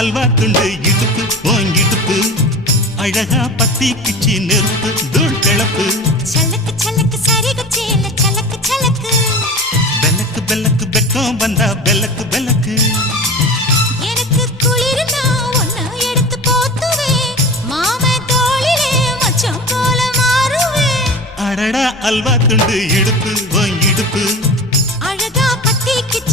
அல்வா துண்டு இடுப்பு ஓங்கிடுப்பு அழகா பத்தி கிச்சி நெருப்பு தூள் கிளப்பு சலக்கு சலக்கு சரிகச்சேல சலக்கு சலக்கு பெலக்கு பெலக்கு வெக்கம் வந்தா பெலக்கு பெலக்கு எனக்கு குளிர்னா ஒன்ன எடுத்து போத்துவே மாமே தோளிலே மச்சம் போல மாறுவே அடடா அல்வா துண்டு இடுப்பு